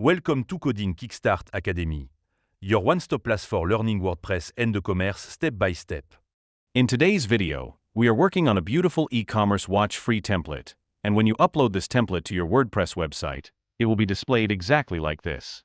Welcome to Coding Kickstart Academy, your one-stop place for learning WordPress and eCommerce step by step. In today's video, we are working on a beautiful e-commerce watch free template, and when you upload this template to your WordPress website, it will be displayed exactly like this.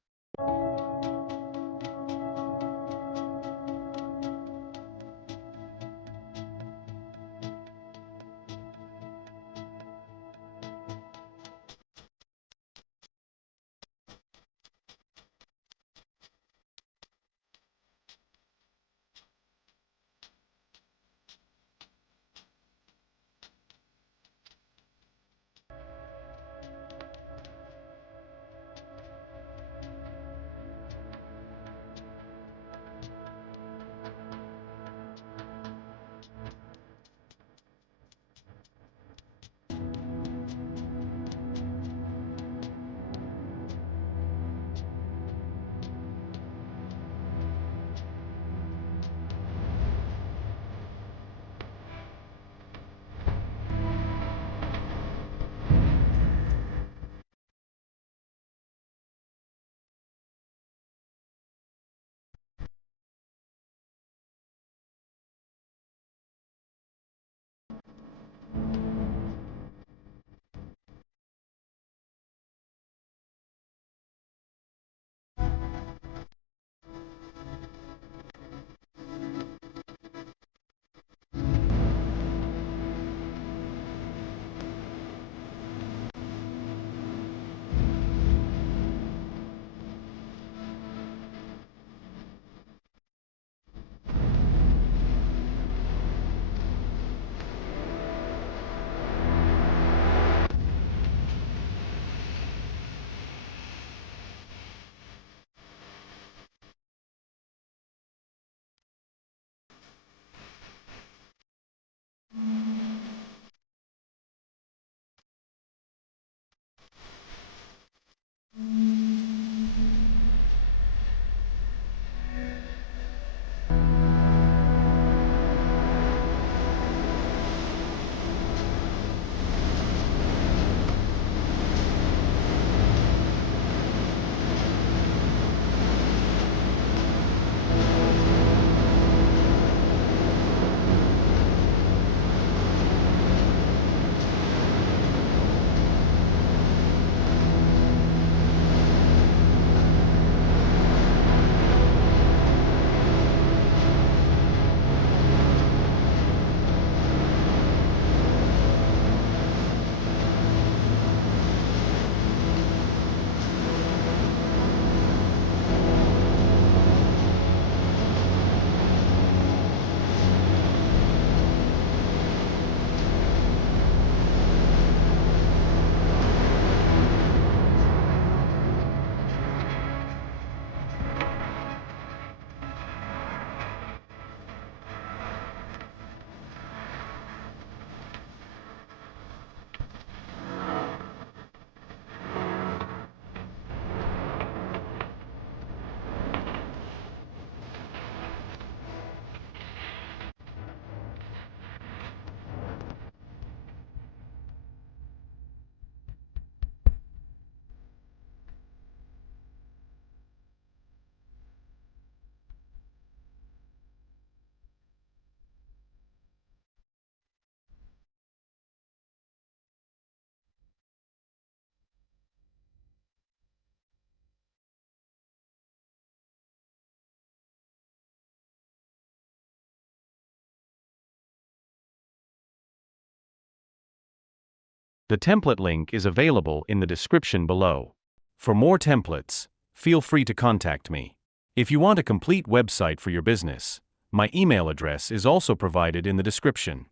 The template link is available in the description below. For more templates, feel free to contact me. If you want a complete website for your business, my email address is also provided in the description.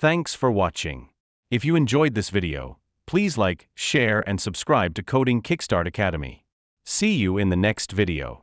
Thanks for watching. If you enjoyed this video, please like, share, and subscribe to Coding Kickstart Academy. See you in the next video.